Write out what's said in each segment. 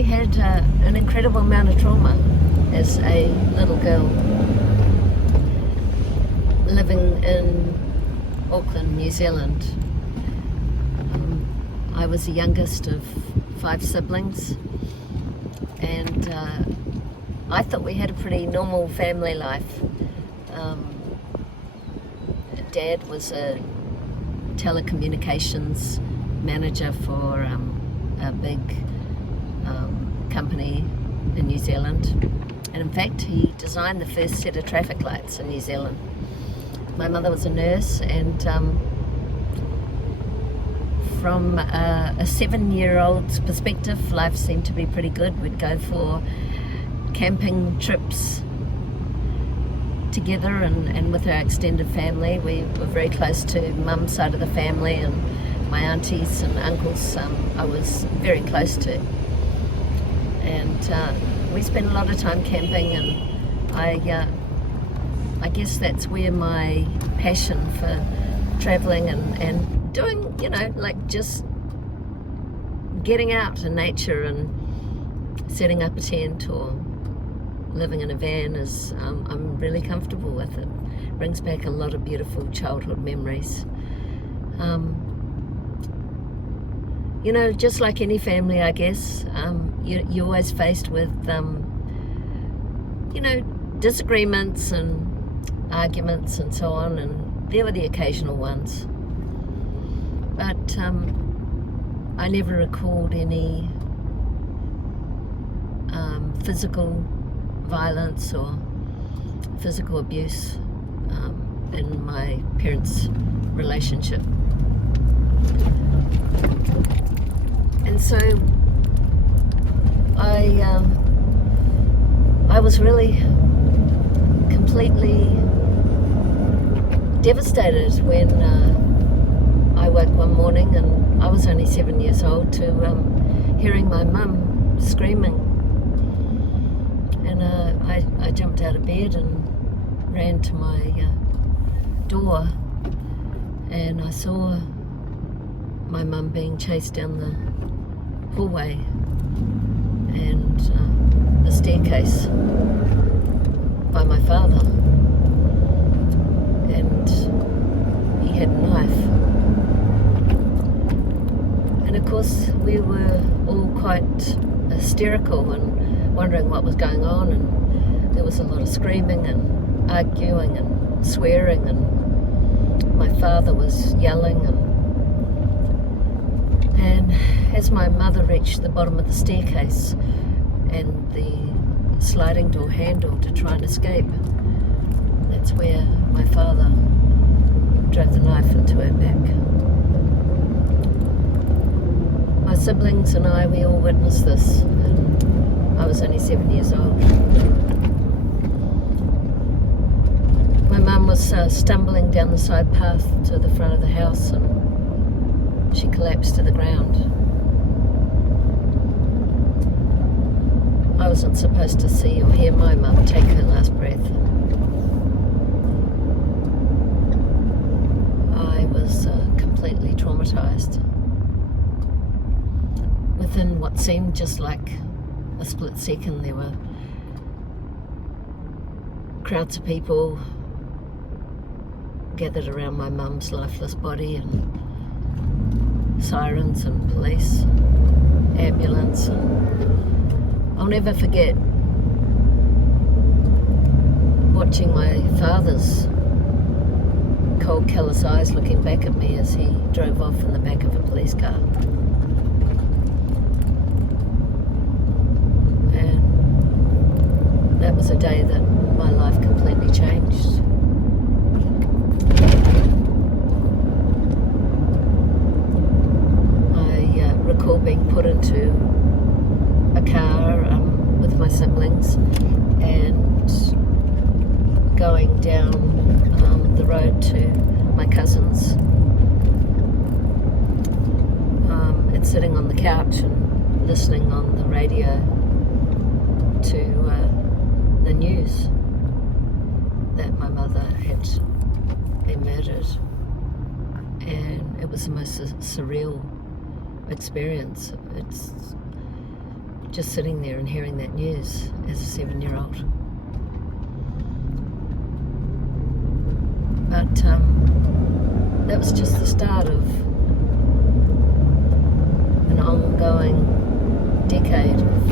I had an incredible amount of trauma as a little girl living in Auckland, New Zealand. I was the youngest of 5 siblings, and I thought we had a pretty normal family life. Dad was a telecommunications manager for a big company in New Zealand, and in fact he designed the first set of traffic lights in New Zealand. My mother was a nurse, and from a 7-year-old's perspective, life seemed to be pretty good. We'd go for camping trips together and with our extended family. We were very close to Mum's side of the family, and my aunties and uncles I was very close to. And we spent a lot of time camping, and I guess that's where my passion for travelling and doing, like just getting out in nature and setting up a tent or living in a van is, I'm really comfortable with it. Brings back a lot of beautiful childhood memories. Just like any family, I guess, you're always faced with, disagreements and arguments and so on, and there were the occasional ones. But I never recalled any physical violence or physical abuse in my parents' relationship. And so I was really completely devastated when I woke one morning, and I was only 7 years old, to hearing my mum screaming. And I jumped out of bed and ran to my door, and I saw my mum being chased down the hallway and the staircase by my father, and he had a knife. And of course we were all quite hysterical and wondering what was going on, and there was a lot of screaming and arguing and swearing, and my father was yelling, and as my mother reached the bottom of the staircase and the sliding door handle to try and escape, that's where my father drove the knife into her back. My siblings and we all witnessed this, and I was only 7 years old. My mum was stumbling down the side path to the front of the house, and she collapsed to the ground. I wasn't supposed to see or hear my mum take her last breath. I was completely traumatised. Within what seemed just like a split second, there were crowds of people gathered around my mum's lifeless body, and sirens and police, ambulance, and I'll never forget watching my father's cold, callous eyes looking back at me as he drove off in the back of a police car. And that was a day that my life completely changed. Recall being put into a car with my siblings and going down the road to my cousin's, and sitting on the couch and listening on the radio to the news that my mother had been murdered, and it was the most surreal experience. just sitting there and hearing that news as a 7-year-old. But that was just the start of an ongoing decade of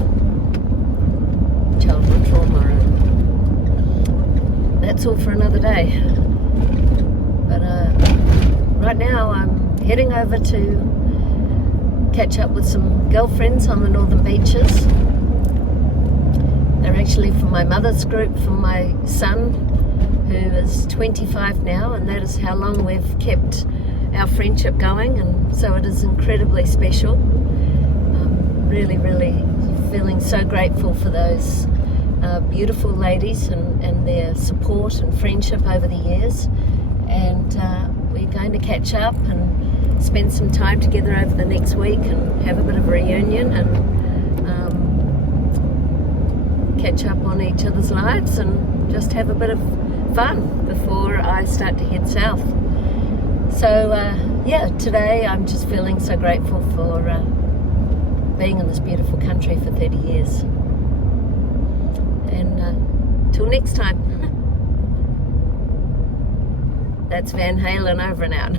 childhood trauma, and that's all for another day. But right now I'm heading over to catch up with some girlfriends on the northern beaches. They're actually from my mother's group, from my son, who is 25 now, and that is how long we've kept our friendship going, and so it is incredibly special. Really, really feeling so grateful for those beautiful ladies and their support and friendship over the years. And we're going to catch up and spend some time together over the next week and have a bit of a reunion and catch up on each other's lives and just have a bit of fun before I start to head south. So yeah, today I'm just feeling so grateful for being in this beautiful country for 30 years. And till next time, that's Van Halen over and out.